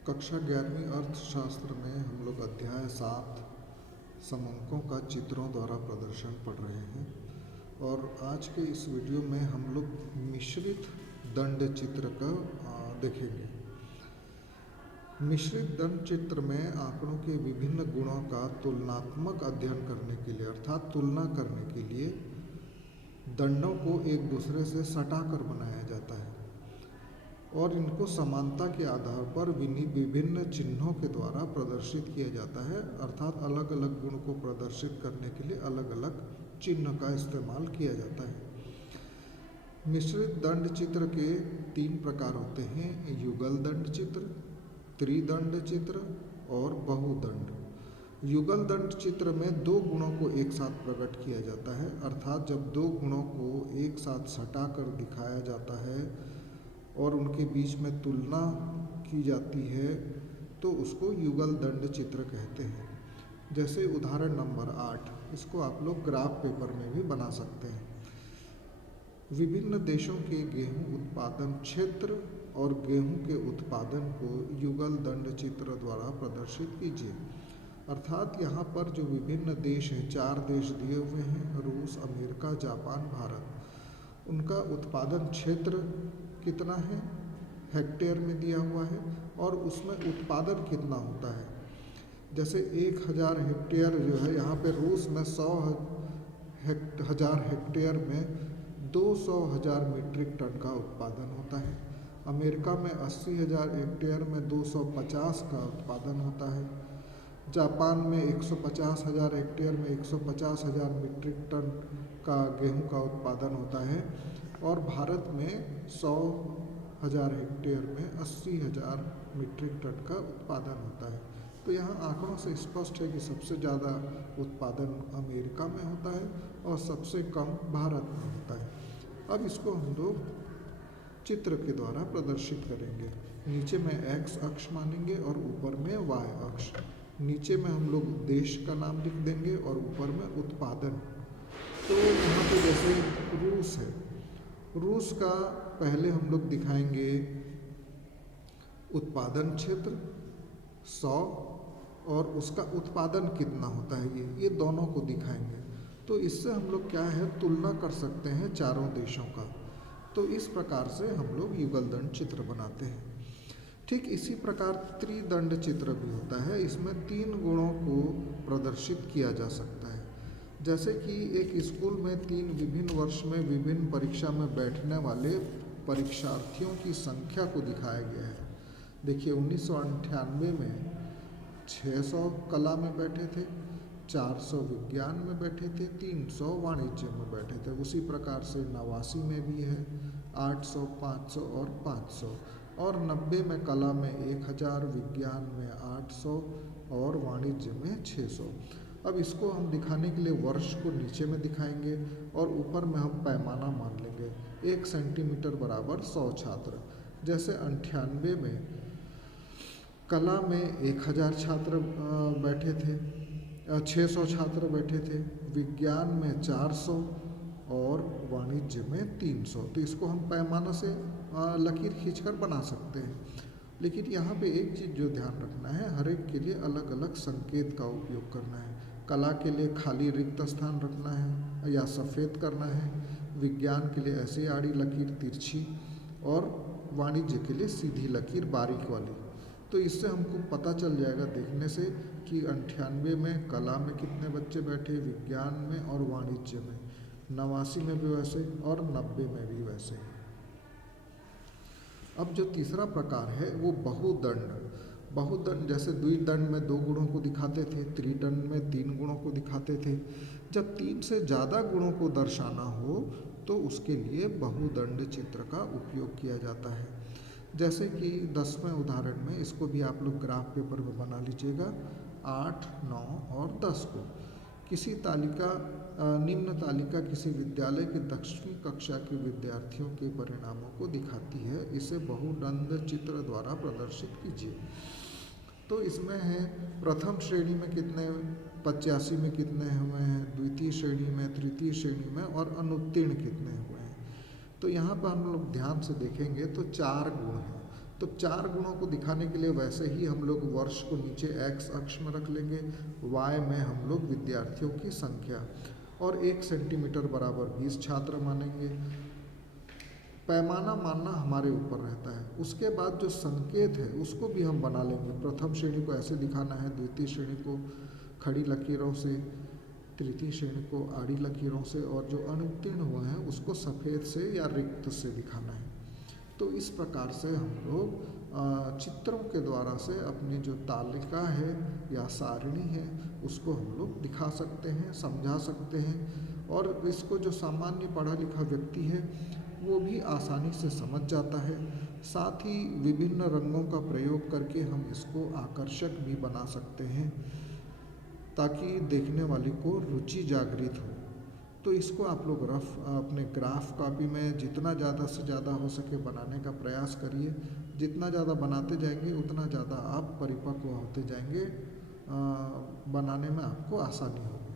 कक्षा 11वीं अर्थशास्त्र में हम लोग अध्याय 7 समंकों का चित्रों द्वारा प्रदर्शन पढ़ रहे हैं और आज के इस वीडियो में हम लोग मिश्रित दंड चित्र का देखेंगे। मिश्रित दंड चित्र में आंकड़ों के विभिन्न गुणों का तुलनात्मक अध्ययन करने के लिए अर्थात तुलना करने के लिए दंडों को एक दूसरे से सटाकर बनाया जाता है और इनको समानता के आधार पर विभिन्न चिन्हों के द्वारा प्रदर्शित किया जाता है, अर्थात अलग अलग गुण को प्रदर्शित करने के लिए अलग अलग चिन्ह का इस्तेमाल किया जाता है। मिश्रित दंड चित्र के 3 प्रकार होते हैं, युगल दंड चित्र, त्रिदंड चित्र और बहुदंड। युगल दंड चित्र में 2 गुणों को एक साथ प्रकट किया जाता है, अर्थात जब 2 गुणों को एक साथ सटाकर दिखाया जाता है और उनके बीच में तुलना की जाती है तो उसको युगल दंड चित्र कहते हैं। जैसे उदाहरण नंबर 8, इसको आप लोग ग्राफ पेपर में भी बना सकते हैं। विभिन्न देशों के गेहूं उत्पादन क्षेत्र और गेहूं के उत्पादन को युगल दंड चित्र द्वारा प्रदर्शित कीजिए। अर्थात यहाँ पर जो विभिन्न देश हैं, 4 देश दिए हुए हैं, रूस, अमेरिका, जापान, भारत। उनका उत्पादन क्षेत्र कितना है, हेक्टेयर में दिया हुआ है और उसमें उत्पादन कितना होता है। जैसे 1000 हेक्टेयर जो है, यहाँ पे रूस में 100,000 हेक्टेयर में 200,000 मीट्रिक टन का उत्पादन होता है। अमेरिका में 80,000 हेक्टेयर में 250 का उत्पादन होता है। जापान में 150,000 हेक्टेयर में 150,000 मीट्रिक टन का गेहूं का उत्पादन होता है और भारत में 100,000 हेक्टेयर में 80,000 मीट्रिक टन का उत्पादन होता है। तो यहाँ आंकड़ों से स्पष्ट है कि सबसे ज़्यादा उत्पादन अमेरिका में होता है और सबसे कम भारत में होता है। अब इसको हम लोग चित्र के द्वारा प्रदर्शित करेंगे। नीचे में x अक्ष मानेंगे और ऊपर में y अक्ष। नीचे में हम लोग देश का नाम लिख देंगे और ऊपर में उत्पादन। तो यहाँ पे जैसे रूस है, रूस का पहले हम लोग दिखाएंगे उत्पादन क्षेत्र 100 और उसका उत्पादन कितना होता है, ये दोनों को दिखाएंगे। तो इससे हम लोग क्या है, तुलना कर सकते हैं चारों देशों का। तो इस प्रकार से हम लोग युगल दंड चित्र बनाते हैं। ठीक इसी प्रकार त्रिदंड चित्र भी होता है। इसमें 3 गुणों को प्रदर्शित किया जा सकता है। जैसे कि एक स्कूल में 3 विभिन्न वर्ष में विभिन्न परीक्षा में बैठने वाले परीक्षार्थियों की संख्या को दिखाया गया है। देखिए 1998 में 600 कला में बैठे थे, 400 विज्ञान में बैठे थे, 300 वाणिज्य में बैठे थे। उसी प्रकार से 89 में भी है 800, 500 और 500 और 90 में कला में 1000, विज्ञान में 800 और वाणिज्य में 600। अब इसको हम दिखाने के लिए वर्ष को नीचे में दिखाएंगे और ऊपर में हम पैमाना मान लेंगे। 1 सेंटीमीटर बराबर 100 छात्र। जैसे 98 में कला में 1000 छात्र बैठे थे, 600 छात्र बैठे थे, विज्ञान में 400 और वाणिज्य में 300। तो इसको हम पैमाना से लकीर खींचकर बना सकते हैं। लेकिन यहाँ पे एक चीज़ जो ध्यान रखना है, हर एक के लिए अलग अलग संकेत का उपयोग करना है। कला के लिए खाली रिक्त स्थान रखना है या सफ़ेद करना है, विज्ञान के लिए ऐसी आड़ी लकीर तिरछी और वाणिज्य के लिए सीधी लकीर बारीक वाली। तो इससे हमको पता चल जाएगा देखने से कि 98 में कला में कितने बच्चे बैठे, विज्ञान में और वाणिज्य में, 89 में भी वैसे और 90 में भी वैसे। अब जो तीसरा प्रकार है वो बहुदंड। बहुदंड जैसे द्विदंड में 2 गुणों को दिखाते थे, त्रिदंड में 3 गुणों को दिखाते थे। जब 3 से ज़्यादा गुणों को दर्शाना हो तो उसके लिए बहुदंड चित्र का उपयोग किया जाता है। जैसे कि 10वें उदाहरण में, इसको भी आप लोग ग्राफ पेपर में बना लीजिएगा। 8, 9 और 10 को किसी निम्न तालिका किसी विद्यालय के 10वीं कक्षा के विद्यार्थियों के परिणामों को दिखाती है। इसे बहुदंड चित्र द्वारा प्रदर्शित कीजिए। तो इसमें है प्रथम श्रेणी में कितने, 85 में कितने हुए हैं, द्वितीय श्रेणी में, तृतीय श्रेणी में और अनुत्तीर्ण कितने हुए हैं। तो यहाँ पर हम लोग ध्यान से देखेंगे तो 4 गुण हैं। तो 4 गुणों को दिखाने के लिए वैसे ही हम लोग वर्ष को नीचे x अक्ष में रख लेंगे, y में हम लोग विद्यार्थियों की संख्या और 1 सेंटीमीटर बराबर 20 छात्र मानेंगे। पैमाना मानना हमारे ऊपर रहता है। उसके बाद जो संकेत है उसको भी हम बना लेंगे। प्रथम श्रेणी को ऐसे दिखाना है, द्वितीय श्रेणी को खड़ी लकीरों से, तृतीय श्रेणी को आड़ी लकीरों से, और जो अनुत्तीर्ण हुए हैं उसको सफ़ेद से या रिक्त से दिखाना है। तो इस प्रकार से हम लोग चित्रों के द्वारा से अपनी जो तालिका है या सारणी है उसको हम लोग दिखा सकते हैं, समझा सकते हैं, और इसको जो सामान्य पढ़ा लिखा व्यक्ति है वो भी आसानी से समझ जाता है। साथ ही विभिन्न रंगों का प्रयोग करके हम इसको आकर्षक भी बना सकते हैं ताकि देखने वाले को रुचि जागृत हो। तो इसको आप लोग रफ अपने ग्राफ कॉपी में जितना ज़्यादा से ज़्यादा हो सके बनाने का प्रयास करिए। जितना ज़्यादा बनाते जाएंगे उतना ज़्यादा आप परिपक्व होते जाएंगे, बनाने में आपको आसानी होगी।